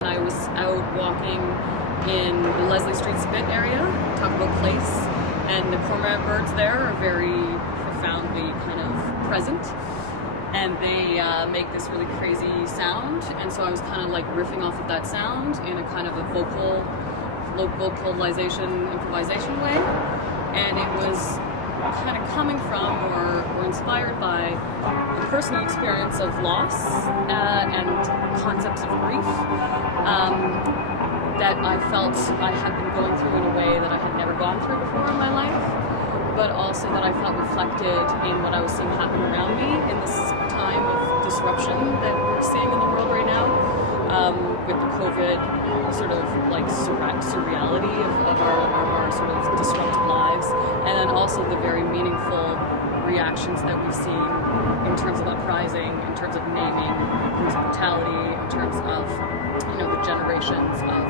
I was out walking in the Leslie Street Spit area, Taco Place, and the cormorant birds there are very profoundly kind of present, and they make this really crazy sound, and so I was kind of like riffing off of that sound in a kind of a vocalization, improvisation way, and it was kind of coming from or inspired by the personal experience of loss and concepts of grief that I felt I had been going through in a way that I had never gone through before in my life, but also that I felt reflected in what I was seeing happen around me in this time of disruption that we're seeing in the world right now, with the COVID sort of like surreality of our sort of disrupted lives, and then also the very meaningful reactions that we've seen in terms of uprising, in terms of naming police brutality, in terms of the generations of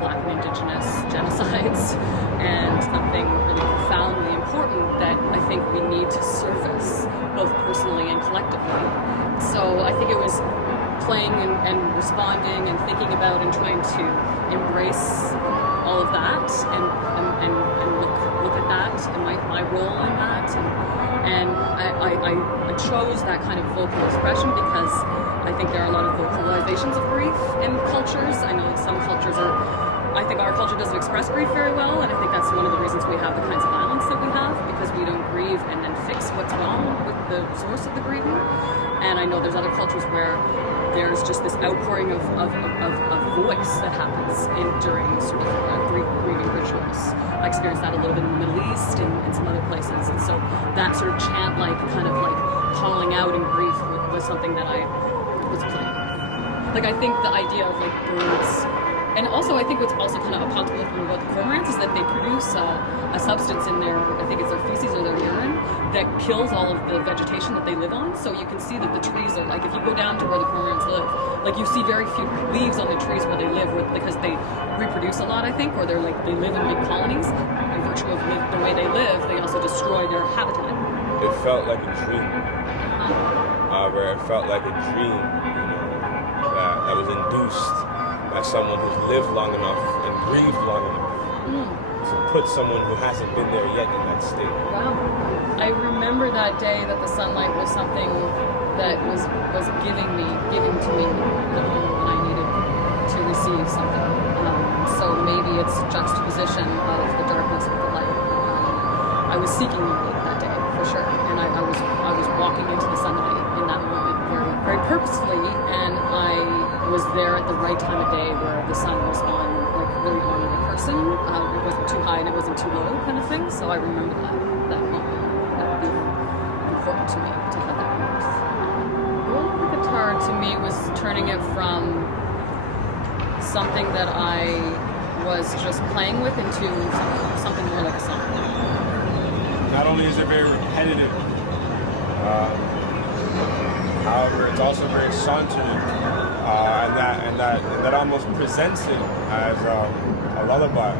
Black and Indigenous genocides, and something really profoundly important that I think we need to surface both personally and collectively. So I think it was playing and responding and thinking about and trying to embrace all of that and look at that and my role in that, and I chose that kind of vocal expression because I think there are a lot of vocalizations of grief in cultures. I know some cultures I think our culture doesn't express grief very well, and I think that's one of the reasons we have the kinds of violence that we have, because we don't grieve and then fix what's wrong with the source of the grieving. And I know there's other cultures where there's just this outpouring of voice that happens during sort of grieving rituals. I experienced that a little bit in the Middle East and in some other places, and so that sort of chant-like kind of like calling out in grief was something that I was playing with. Like, I think the idea of like birds, and also I think what's also kind of apocalyptic about the cormorants is that they produce a substance in their, I think it's their feces or their urine, that kills all of the vegetation that they live on. So you can see that the trees are like, if you go down to where the cormorants live, like you see very few leaves on the trees where they live, because they reproduce a lot, I think, or they live in big colonies. By virtue of the way they live, they also destroy their habitat. It felt like a dream. Where it felt like a dream, that was induced by someone who's lived long enough and grieved long enough to put someone who hasn't been there yet in that state. Wow. I remember that day that the sunlight was something that was giving to me the moment when I needed to receive something. So maybe it's a juxtaposition of the darkness with the light. I was seeking the light that day, for sure, and I was walking into the sunlight in that moment very, very purposefully, and I was there at the right time of day where the sun was on, like really on the person. It wasn't too high and it wasn't too low, kind of thing. So I remember that moment. That would be important to me to have that moment. Well, the guitar to me was turning it from something that I was just playing with into something more like a song. Not only is it very repetitive, however, it's also very sauntering, and that almost presents it as a lullaby.